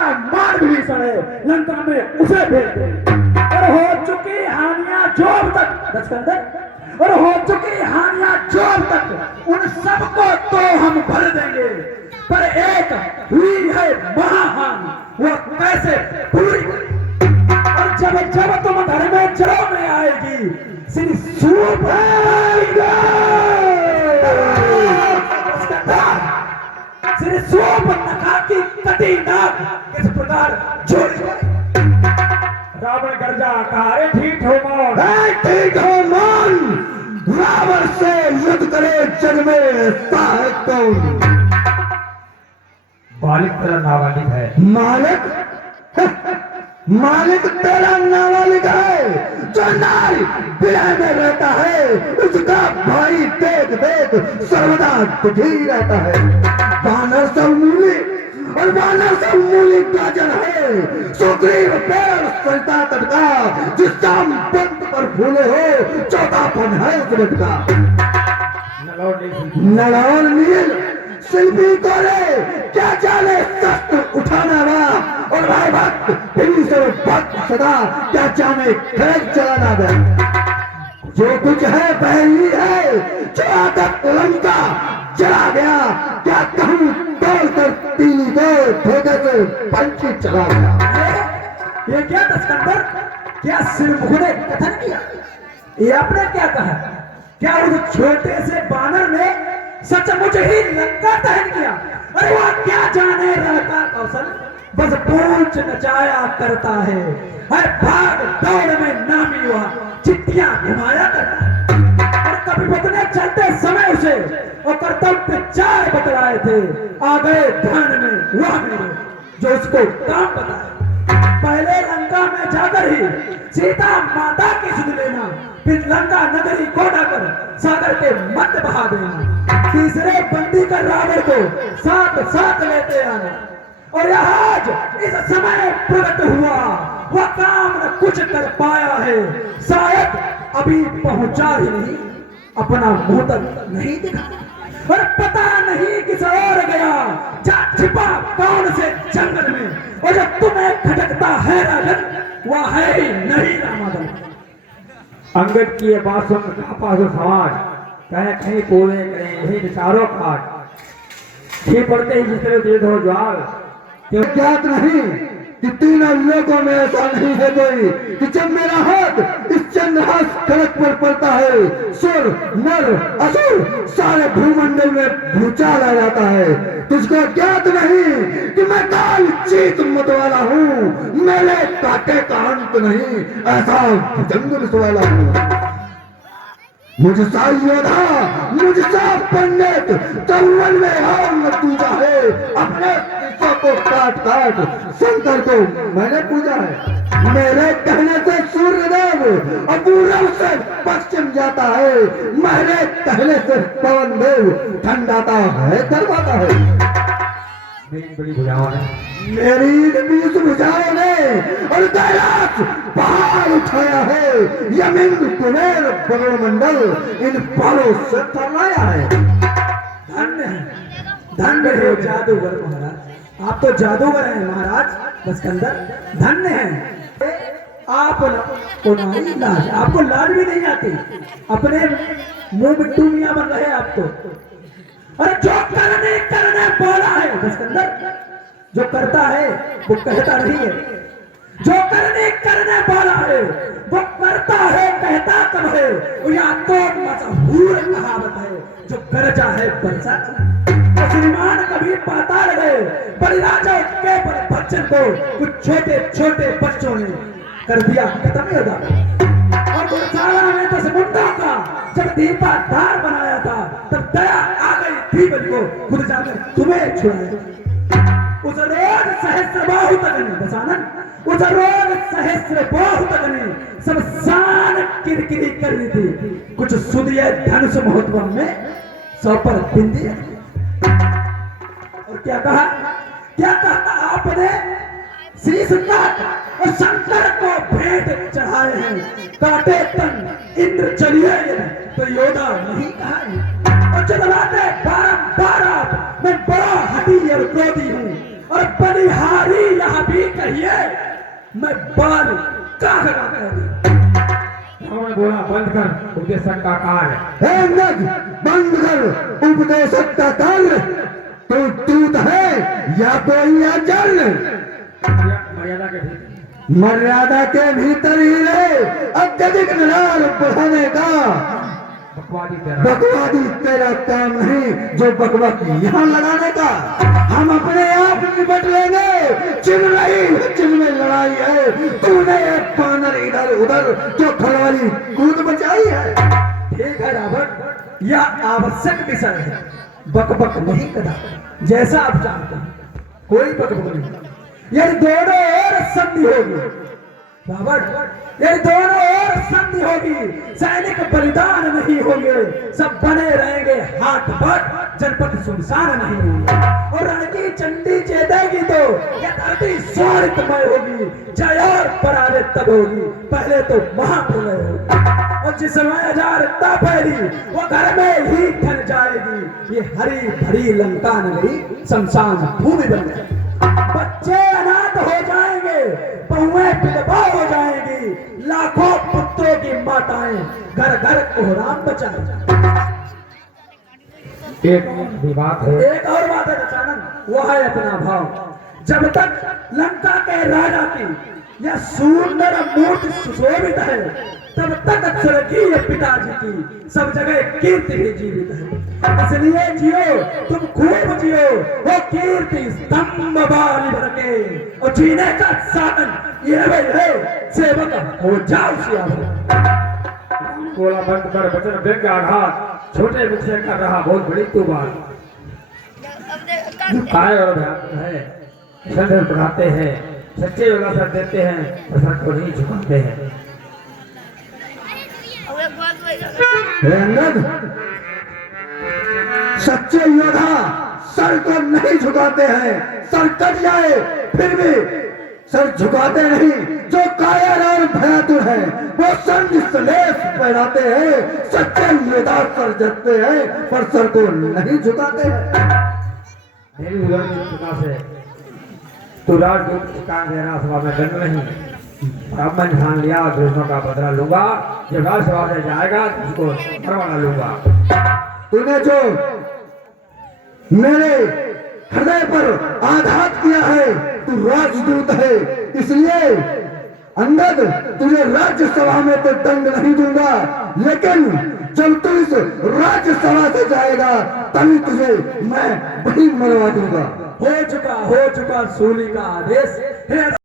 का मान भीषण है, लंका में उसे भेज दे। और हो चुकी हानियां जो अब तक दशकंदर, और हो चुकी हानियां जो अब तक, उन सबको तो हम भर देंगे, पर एक हुई है महाहानि, वो कैसे पूरी करें? और जब जब तुम घर में चलो में आएगी, श्री सूप श्री सूप नखा की कटी नाक किस प्रकार जोड़ी। रावण गर्जा कहा, अरे ठीक हो मौन, ठीक हो मन, रावण से युद्ध करे जग में साहब कौन? बालिक तेरा नाबालिग है। मालिक मालिक तेरा नाबालिग है, जो नारी विलय में रहता है, उसका भाई देख देख सर्वदा दुखी रहता है। बानर सब मूली और बानर सब मूली गाजर है, सुग्रीव पेड़ सरिता तट का, जिस शाम पंत पर फूले हो चौथापन है उस का। नलौर नील शिल्पी को रे क्या जाने शस्त्र उठाना वा, और भाई भक्त भक्त सदा क्या जाने खड़ग चलाना वा। जो कुछ है पहली है, जो आदत लंका चला गया, क्या कहूँ तोड़ कर तीनी को ठोके से पंछी चला गया। ये क्या दशकंदर, क्या सिरमुख ने कथन किया? ये आपने क्या कहा? क्या उस छोटे से बानर ने सचमुच ही लंका दहन किया? अरे वह क्या जाने रहता कौशल, बस पूंछ नचाया करता है, हर भाग दौड़ में नामी हुआ चिट्ठियां घुमाया करता है। और कपिपत ने चलते समय उसे और कर्तव्य चार बतलाए थे, आ गए ध्यान में वह मेरे जो उसको काम बताए। पहले लंका में जाकर ही सीता माता की सुध लेना, फिर लंका नगरी को ढाकर सागर के मध्य बहा देना, तीसरे बंदी कर रावण को साथ साथ लेते आना। और आज इस समय प्रकट हुआ वह काम न कुछ कर पाया है, शायद अभी पहुंचा ही नहीं, अपना मुंह तक नहीं दिखा, और पता नहीं किस ओर गया, जा छिपा कौन से जंगल में, और जब तुम्हें खटकता है राजन वह है ही नहीं रामादन। अंगद की ये बात सुन पासो समाज कहे कहीं पूरे कहीं यही विचारों काट ही पड़ते ही जिस तरह धीरे धो ज्वाल। क्यों ज्ञात नहीं कि तीनों लोगों में ऐसा नहीं है कोई कि जब मेरा हाथ इस चंद्रहास खड़क पर पड़ता है, सुर नर असुर सारे भूमंडल में भूचाल आ जाता है। तुझको ज्ञात नहीं कि मैं काल चीत मत वाला हूँ, मेरे काटे का अंत नहीं, ऐसा जंगल वाला हूँ। मुझसा योधा मुझसा पंडित चंगल में हार न पूजा है, अपने शिष्य को काट काट शंकर को मैंने पूजा है। मेरे कहने से सूर्यदेव अपूर्व से पश्चिम जाता है, मेरे कहने से पवन देव ठंडाता है करवाता है। मेरी बड़ी भुजाओं ने, मेरी 20 भुजाओं ने और कैलाश पहाड़ उठाया है, यमिन कुबेर बगलमंडल इन बालों से फरमाया है। धन्य है, धन्य है जादूगर महाराज, आप तो जादूगर हैं महाराज दशकंदर, धन्य हैं आप। को नहीं लाज, आपको लाज भी नहीं आती, अपने मुंह मिट्टू मियां बन रहे आप तो। और जो करने करने बोला है दशकंदर, जो करता है वो कहता नहीं है, जो करने करने वाला है वो करता है कहता कब है, वो या तो मशहूर कहावत है, जो गरजा है बरसा। तो श्रीमान कभी पाताल गए, बलिराजा के पर बच्चन को कुछ छोटे छोटे बच्चों ने कर दिया खत्म होगा। और गुरशाला में तो समुद्रों का जब दीपाधार बनाया था, तब दया आ गई थी बलि को खुद जाकर तुम्हें छुड़ाया। उस रोज सहस्त्र बाहु तक ने बसानन, उस रोज सहस्त्र बाहु तक ने सब शान किरकिरी करनी थी, कुछ सुधिये धनुष महोत्सव में 100 पर बिंदी। और क्या कहा, क्या कहा आपने, शीश काट और शंकर को भेंट चढ़ाए हैं, काटे तन इंद्र चलिए तो योदा नहीं कहा है। और चलाते बारंबार मैं बड़ा हठी और क्रोधी हूँ, और बलिहारी यहाँ मैं बाल काट कह दी। रावण बोला बंद कर उपदेशक का कार्य। हे अंगद, बंद कर उपदेशक का कार्य। तू दूत है या कोई अजल? मर्यादा के भीतर मर्यादा के भीतर ही रहे। अत्यधिक निराल बढ़ाने का बकवादी तेरा बकवादी तेरा काम नहीं, जो बकवाद यहाँ लगाने का। हम अपने आप निपट लेंगे। चिन्ह में लड़ाई है। तूने एक बानर इधर उधर जो खलवाली कूद मचाई है। ठीक है रावण, यह आवश्यक विषय है। बक बक नहीं कदा, जैसा आप जानते हैं। कोई बक बक नहीं। यदि दोनों ओर संधि होगी रावण, यदि दोनों ओर संधि होगी, सैनिक बलिदान नहीं होंगे, सब बने रहेंगे हाथ पर, जनपद सुनसान नहीं होंगे। और रण की चंडी चेतेगी तो यह धरती स्वारितमय होगी। जय और पराजय तब होगी, पहले तो महाप्रलय होगी। और जिस समय अजारता फैली वो घर में ही ठन जाएगी। ये हरी भरी लंका नगरी शमशान भूमि बन जाएगी। बच्चे अनाथ हो जाएंगे, बहुएं विधवा हो जाएंगी, लाखों पुत्रों की माताएं घर घर कोहराम बचाएंगी। एक भी बात है। एक और बात है दशानन, वो है अपना भाव। जब तक लंका के राजा की यह सुंदर मूर्ति सुशोभित है, तब तक स्वर्गीय पिताजी की सब जगह कीर्ति ही जीवित है। इसलिए जियो, तुम खूब जियो, वो कीर्ति स्तंभ वाली बन के, और जीने का साधन ये है, सेवक हो जाओ सियावर। बोला बंद कर वचन व्यंग्य आघात, छोटे मुख से कर रहा बहुत बड़ी तू बात। काय और भ्रांत है, संदेह पढ़ाते हैं, सच्चे योगा सर देते हैं, प्रसन्न को नहीं झुकाते हैं। हे अंगद, सच्चे योद्धा सर को नहीं झुकाते हैं। सर कट जाए फिर भी सर झुकाते नहीं। जो कायर और भयातुर है वो संदेश पहनाते हैं। सच्चे योद्धा सर जगते हैं पर सर को नहीं झुकाते हैं। मेरी उधर की चुका से तू राजदूत के काम दे रहा, सभा में दंड नहीं। अब मैंने ठान लिया, दुश्मनों का बदला लूंगा। जब राजसभा से जाएगा तो उसको मरवाना लूंगा। तूने जो मेरे हृदय पर आघात किया है, तू राजदूत है, इसलिए अंगद तुझे राज्यसभा में तो दंड नहीं दूंगा, लेकिन जब तू इस राज्यसभा से जाएगा तभी तुझे मैं वही मरवा दूंगा। हो चुका सूली का आदेश। हे